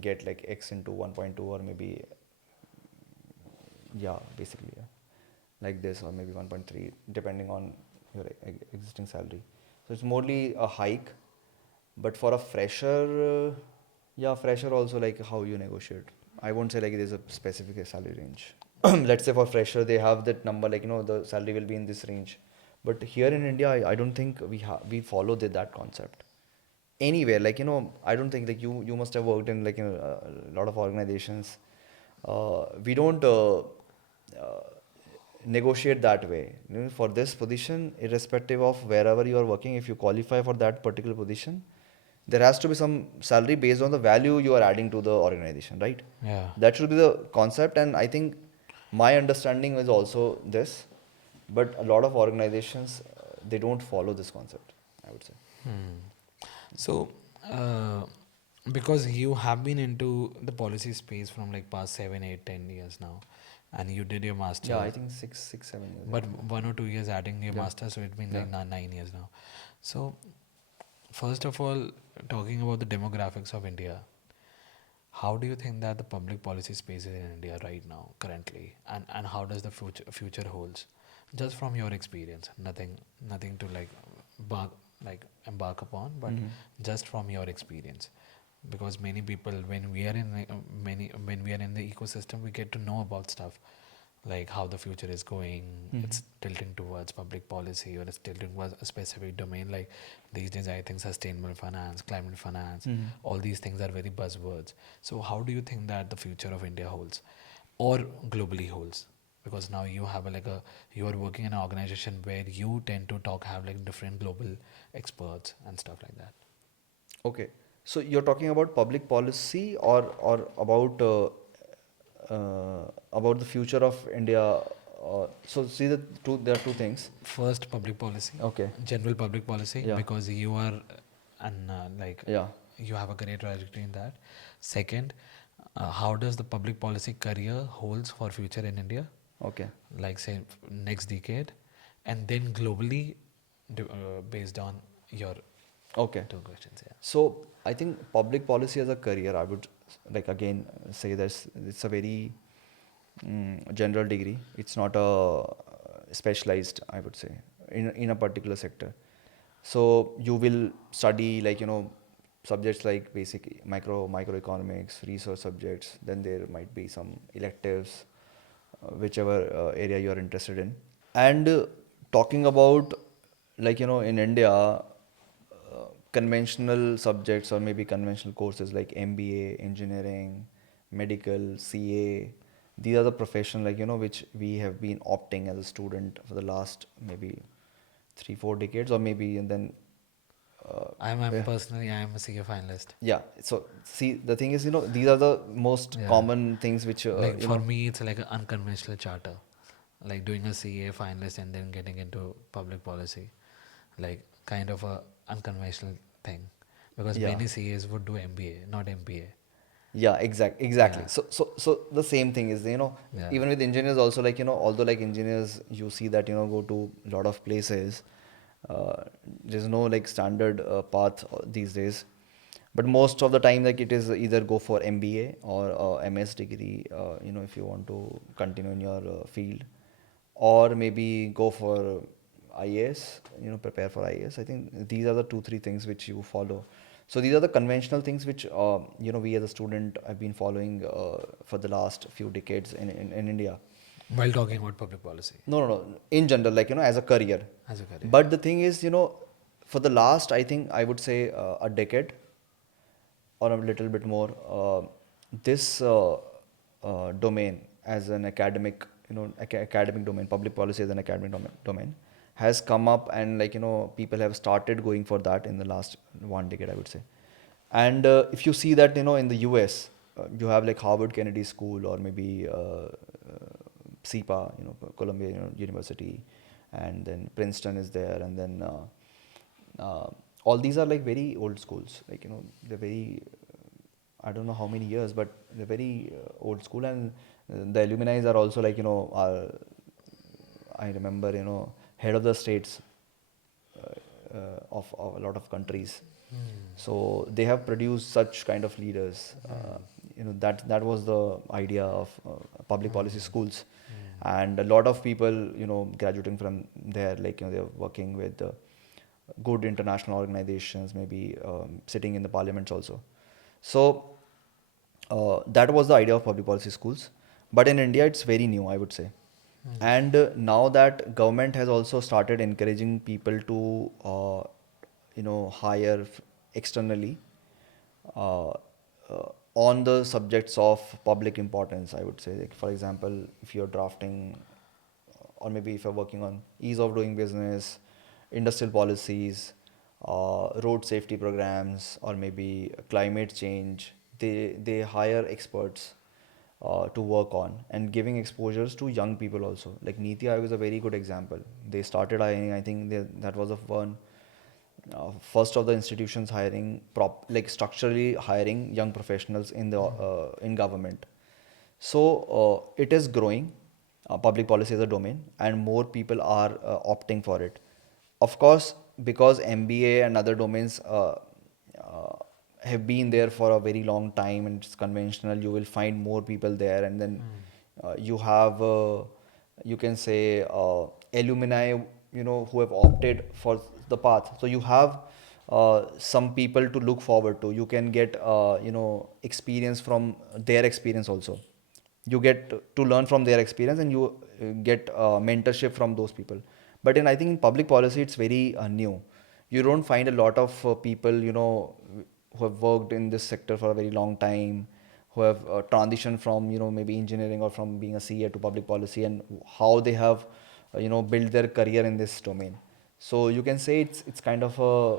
get like X into 1.2, or maybe, yeah, basically, yeah, like this, or maybe 1.3, depending on your existing salary. So it's mostly a hike. But for a fresher, yeah, fresher also, like how you negotiate. I won't say like there's a specific salary range. Let's say for fresher, they have that number, like, the salary will be in this range. But here in India, I don't think we follow that concept anywhere. Like, I don't think, like, you must have worked in like, a lot of organizations. We don't negotiate that way. For this position, irrespective of wherever you are working, if you qualify for that particular position, there has to be some salary based on the value you are adding to the organization, right? Yeah. That should be the concept. And I think my understanding is also this, but a lot of organizations, they don't follow this concept, I would say. Hmm. So, uh, because you have been into the policy space from like past 7, 8, 10 years now, and you did your Yeah, I master's, think 6, 7 years. but 1 or 2 years adding your Yeah. master's, so it's been Yeah. like 9 years now. So, first of all, talking about the demographics of India, how do you think that the public policy space is in India right now, currently, and how does the future holds? Just from your experience, nothing to like bark, like embark upon, but Mhm. just from your experience, because many people, when we are in when we are in the ecosystem, we get to know about stuff like how the future is going. Mhm. It's tilting towards public policy, or it's tilting towards a specific domain. Like these days, I think sustainable finance, climate finance, Mhm. all these things are very buzzwords. So how do you think that the future of India holds, or globally holds? Because now you have you are working in an organization where you tend to have like different global experts and stuff like that. Okay. So you're talking about public policy, or about the future of India. So see, there are two things. First, public policy, Okay. general public policy, Yeah. because you are, and like Yeah. you have a great trajectory in that. Second, how does the public policy career holds for future in India, Okay. like say next decade, and then globally, based on your Okay. two questions. Yeah. So I think public policy as a career, I would like again say that it's a very general degree. It's not a specialized, I would say, in a particular sector. So you will study like, subjects like basic microeconomics, research subjects. Then there might be some electives, whichever area you are interested in. And talking about, like, in India, conventional subjects or maybe conventional courses like MBA, engineering, medical, CA. These are the profession, like, which we have been opting as a student for the last maybe 3, 4 decades, or maybe, and then I'm yeah. personally, I'm a CA finalist. Yeah. So see, the thing is, these are the most Yeah. common things which Like for me, it's like an unconventional charter, like doing a CA finalist and then getting into public policy, like kind of a unconventional thing, because yeah. many CAs would do MBA, not MBA. Yeah, exactly. Yeah, So the same thing is, yeah, even with engineers also, like, although like engineers, you see that, go to a lot of places, there's no like standard path these days. But most of the time, like, it is either go for MBA or MS degree, if you want to continue in your field, or maybe go for IAS, prepare for IAS. I think these are the 2, 3 things which you follow. So these are the conventional things which, we as a student have been following for the last few decades in India. while talking about public policy No. In general, like, as a career. as a career. But the thing is, for the last, I think I would say a decade or a little bit more, this domain as an academic, academic domain, public policy as an academic domain has come up, and like, people have started going for that in the last 1 decade, I would say. And if you see that, in the US, you have like Harvard Kennedy School, or maybe CEPA, Columbia University, and then Princeton is there, and then all these are like very old schools. Like, they're very, I don't know how many years, but they're very old school, and the alumni are also like, are, I remember, head of the states of a lot of countries. So they have produced such kind of leaders. That was the idea of public policy schools, and a lot of people, graduating from there, like, they're working with good international organizations, maybe sitting in the parliaments also. So that was the idea of public policy schools. But in India, it's very new, I would say. And now that government has also started encouraging people to, hire externally uh, on the subjects of public importance, I would say. Like, for example, if you're drafting, or maybe if you're working on ease of doing business, industrial policies, road safety programs, or maybe climate change, they hire experts to work on, and giving exposures to young people also. Like Niti Aayog is a very good example. They started hiring, I think that was of one first of the institutions hiring like structurally hiring young professionals in the in government. So it is growing, public policy as a domain, and more people are opting for it. Of course, because MBA and other domains uh, have been there for a very long time and it's conventional, you will find more people there, and then you have, you can say, alumni, who have opted for the path. So you have some people to look forward to. You can get, experience from their experience also. You get to learn from their experience, and you get mentorship from those people. But I think in public policy, it's very new. You don't find a lot of people, who have worked in this sector for a very long time, who have transitioned from, maybe engineering or from being a CA to public policy, and how they have, built their career in this domain. So you can say it's kind of a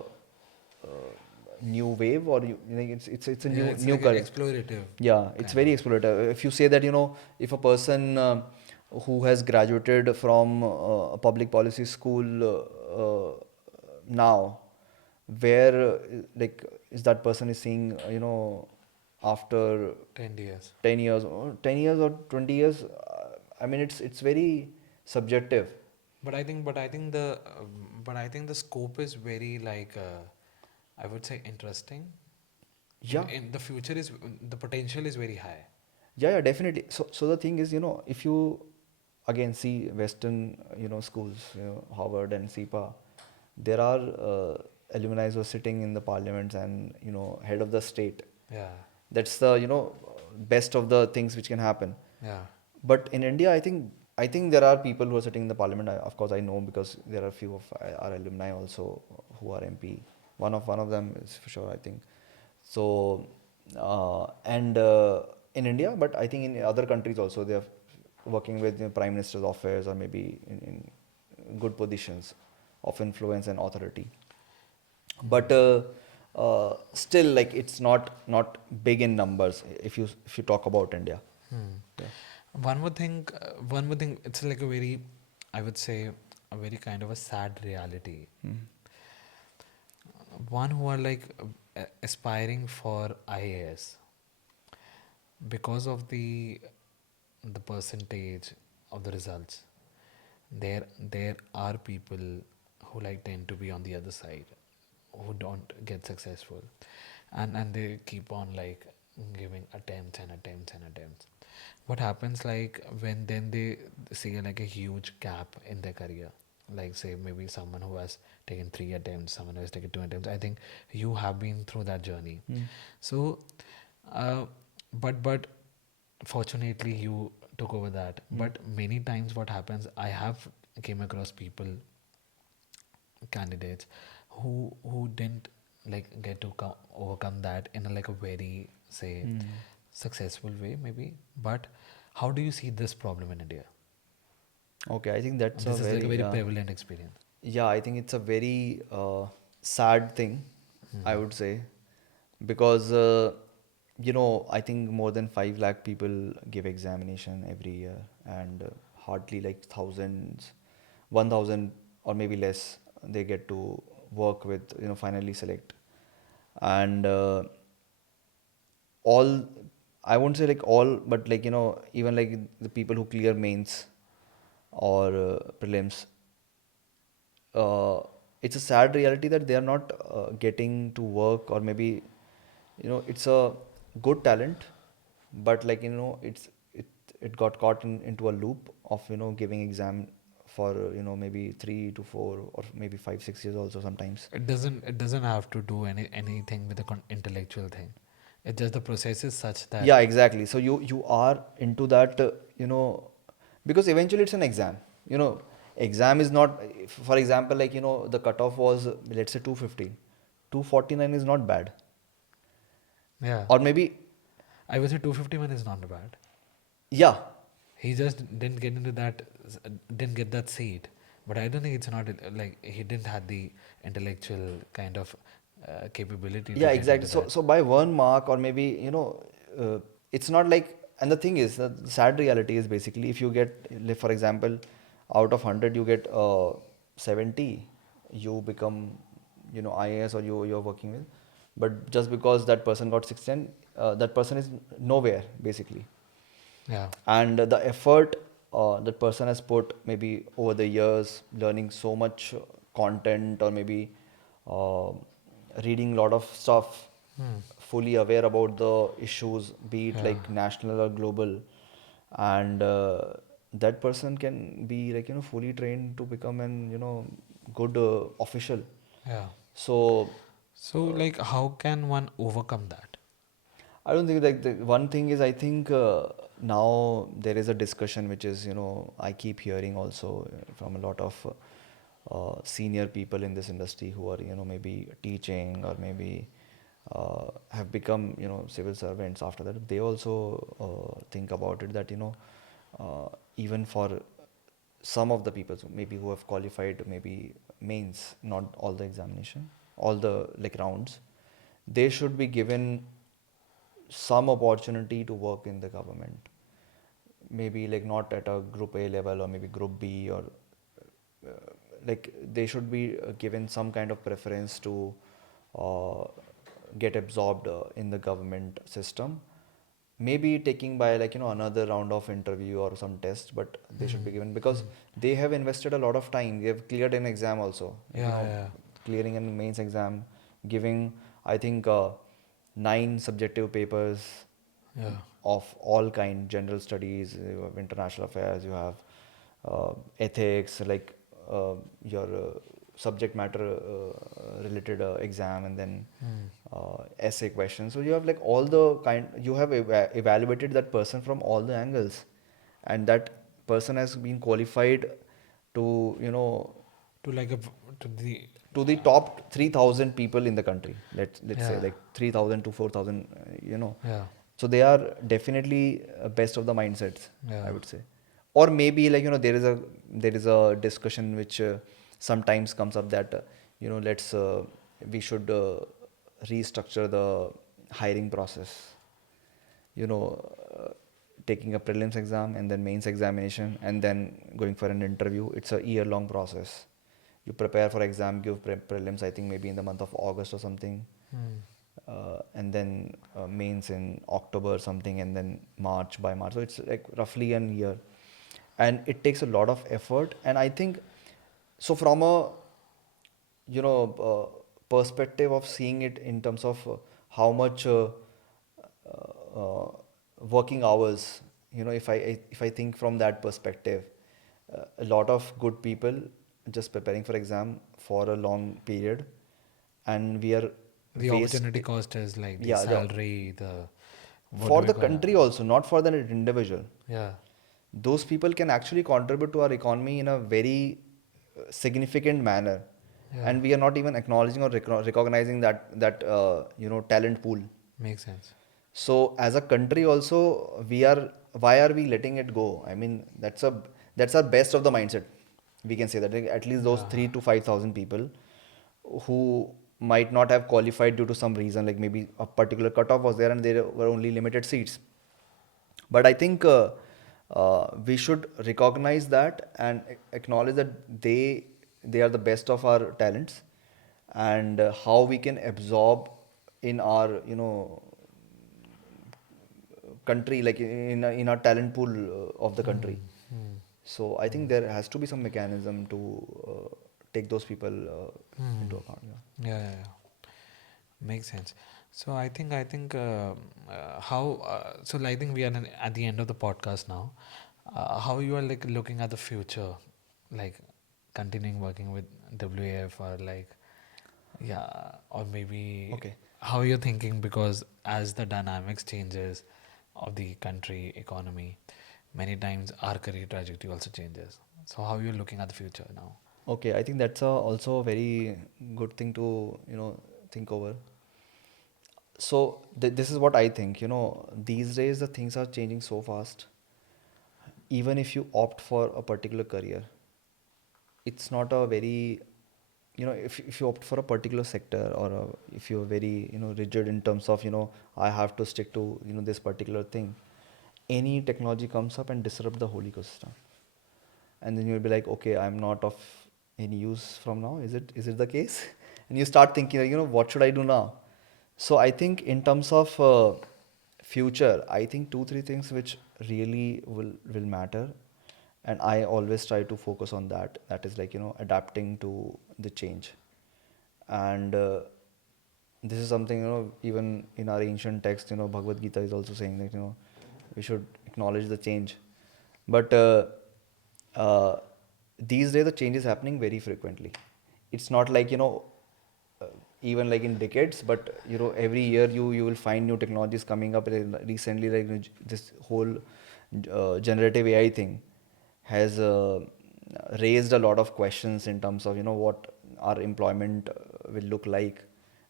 new wave, or you think it's a Yeah, new it's new like an career. explorative Yeah, it's kind of. very exploitative. If you say that, if a person who has graduated from a public policy school now, where like is that person is seeing, after 10 years. 10 years, or 10 years or 20 years, I mean, it's very subjective. But I think the scope is very like, I would say interesting. Yeah. In the future is the potential is very high. Yeah, definitely. So the thing is, if you again see Western, schools, Harvard and CEPA, there are alumni who are sitting in the parliaments and, head of the state. Yeah, That's the, best of the things which can happen. yeah. But in India, I think there are people who are sitting in the parliament. Of course, I know, because there are a few of our alumni also who are MP. One of them is for sure, I think. So and in India, but I think in other countries also they are working with prime minister's office, or maybe in good positions of influence and authority. But still, like, it's not big in numbers if you talk about India. Hmm. Yeah. One more thing, it's like a very, I would say, a very kind of a sad reality. Mm. One who are like aspiring for IAS, because of the percentage of the results, there are people who like tend to be on the other side, who don't get successful, and they keep on like giving attempts and attempts and attempts. What happens, like, when then they see like a huge gap in their career, like say maybe someone who has taken 3 attempts, someone who has taken 2 attempts. I think you have been through that journey. Mm. So uh, but fortunately you took over that. Mm. But many times what happens, I have came across people, candidates, who didn't like get to overcome that in a like a very, say, Mm. successful way maybe. But how do you see this problem in India? Okay, I think that's a This is like a very very prevalent experience. yeah, I think it's a very sad thing, I Hmm. would say, because I think more than 5 lakh people give examination every year, and hardly like thousands, 1,000 or maybe less, they get to work with, finally select. And all, I won't say like all, but like, even like the people who clear mains or prelims, uh, it's a sad reality that they are not getting to work, or maybe, it's a good talent, but like, it got caught into a loop of, giving exam for, maybe 3 to 4 or maybe 5 6 years also sometimes. It doesn't have to do anything with the intellectual thing. It's just the process is such that. Yeah, exactly. So you are into that, because eventually it's an exam. Exam is not, for example, like, the cutoff was, let's say, 250. 249 is not bad. Yeah, Or maybe, I would say 251 is not bad. yeah, He just didn't get into that, didn't get that seat. But I don't think it's not like he didn't have the intellectual kind of capability to yeah, get exactly. into So that. so by 1 mark, or maybe, it's not like, and the thing is, the sad reality is, basically, if you get, like, for example, out of 100 you get 70, you become, IAS, or you're working with. But just because that person got 610, that person is nowhere, basically. Yeah, And the effort that person has put, maybe over the years, learning so much content, or maybe uh, reading a lot of stuff, hmm. fully aware about the issues, be it Yeah, like national or global. And that person can be, like, fully trained to become an, good official. yeah. So So like, how can one overcome that? I don't think, like, the one thing is, I think now there is a discussion which is, I keep hearing also from a lot of senior people in this industry who are, maybe teaching, or maybe have become, civil servants after that. They also think about it, that, even for some of the people, so maybe who have qualified, maybe mains, not all the examination, all the like rounds, they should be given some opportunity to work in the government, maybe like not at a group A level, or maybe group B, or uh, like they should be given some kind of preference to uh, get absorbed in the government system, maybe taking by, like, another round of interview or some test, but they should Hmm. be given, because they have invested a lot of time, they have cleared an exam also, like, Yeah, yeah, clearing an mains exam, giving, I think, 9 subjective papers yeah, of all kind, general studies, you have international affairs, you have ethics, like your subject matter related exam, and then hmm. essay questions. So you have, like, all the kind, you have evaluated that person from all the angles, and that person has been qualified to, To like a to the to the top 3,000 people in the country. Let's say Yeah. like 3,000 to 4,000. Yeah. So they are definitely best of the mindsets, I Yeah. would say. Or maybe like there is a discussion which sometimes comes up that let's we should restructure the hiring process. you know, uh, Taking a prelims exam and then mains examination and then going for an interview. It's a year-long process. You prepare for exam, give prelims, I think maybe in the month of August or something, Hmm. and then mains in October or something, and then March by March. So it's like roughly an year, and it takes a lot of effort. And I think so from a perspective of seeing it in terms of how much working hours, if I think from that perspective, a lot of good people just preparing for exam for a long period, and we are The waste opportunity cost is like the yeah, salary, the what do for we the call it? country also, not for the individual. Yeah. Those people can actually contribute to our economy in a very significant manner, Yeah. and we are not even acknowledging or recognizing that talent pool. Makes sense. So as a country also, why are we letting it go? I mean, that's our best of the mindset. We can say that like, at least those Yeah. 3 to 5,000 people who might not have qualified due to some reason, like maybe a particular cutoff was there and there were only limited seats. But I think we should recognize that and acknowledge that they are the best of our talents, and how we can absorb in our country, like in our talent pool of the country. Hmm. Hmm. So I think there has to be some mechanism to take those people Hmm. into account. Yeah. Yeah, yeah, yeah. Makes sense. So I think we are at the end of the podcast now. How you are like looking at the future, like continuing working with WAF or like yeah, or maybe Okay. how you're thinking because as the dynamics changes of the country economy, many times our career trajectory also changes. So how you're looking at the future now? Okay, I think that's also a very good thing to think over. So this is what I think. These days the things are changing so fast. Even if you opt for a particular career, it's not a very if you opt for a particular sector, or if you're very rigid in terms of I have to stick to this particular thing, any technology comes up and disrupt the whole ecosystem, and then you'll be like, okay, I'm not of any use from now. Is it the case? And you start thinking like, what should I do now? So I think in terms of future, I think two three things which really will matter, and I always try to focus on that. That is like adapting to the change, and this is something even in our ancient text, Bhagavad Gita is also saying that we should acknowledge the change, but uh, these days the change is happening very frequently. It's not like uh, even like in decades, but every year you will find new technologies coming up. Recently, like this whole generative AI thing has raised a lot of questions in terms of what our employment will look like,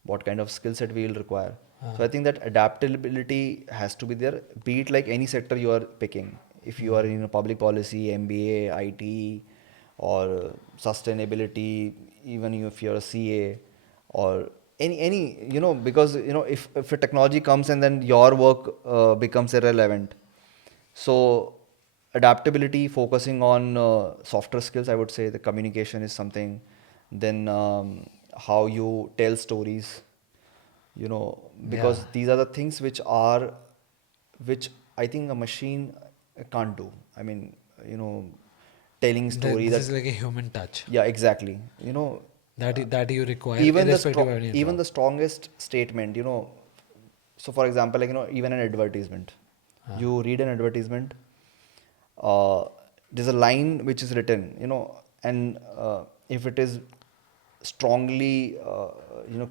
what kind of skill set we will require. So I think that adaptability has to be there, be it like any sector you are picking. If you are in public policy, MBA, IT, or sustainability, even if you're a CA, or any because if a technology comes and then your work becomes irrelevant. So adaptability, focusing on softer skills, I would say the communication is something. Then how you tell stories, Yeah. because these are the things which I think a machine can't do. I mean, telling story This is that, like a human touch yeah, exactly. that you require Even irrespective of any even job. the strongest statement, so for example, like even an advertisement, Ah. you read an advertisement, uh, there's a line which is written, and if it is strongly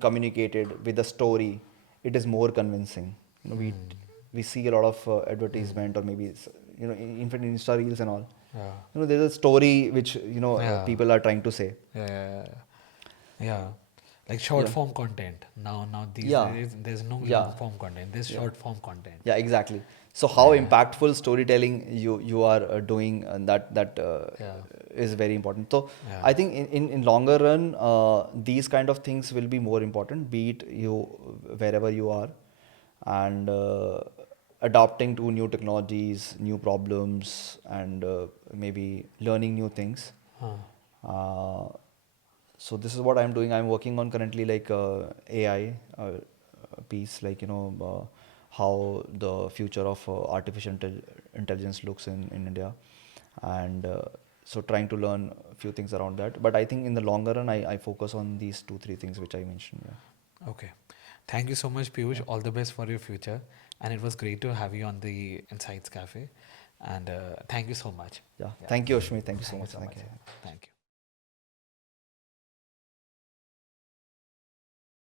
communicated with a story, it is more convincing. We see a lot of advertisement, or maybe in fact Insta reels and all. Yeah. There's a story which Yeah. people are trying to say. Yeah, yeah, yeah, yeah. Yeah, like short Yeah, form content. Now these yeah, days there's no long yeah, form content. There's yeah. short form content. Yeah, exactly. So how Yeah, impactful storytelling you are doing, and that yeah, is very important. So yeah. I think in longer run, these kind of things will be more important, be it you wherever you are, and adapting to new technologies, new problems, and maybe learning new things. Huh. Uh, so this is what I'm doing. I'm working on currently like AI piece, like how the future of intelligence looks in India, and so trying to learn a few things around that. But I think in the longer run, I focus on these two three things which I mentioned. Yeah, Okay. Thank you so much, Piyush. yeah, All the best for your future. And it was great to have you on the Insights Cafe. And thank you so much. yeah. Yeah. Thank you, Ashmi. Thank you so Thank you much. so Thank much. you. Thank you.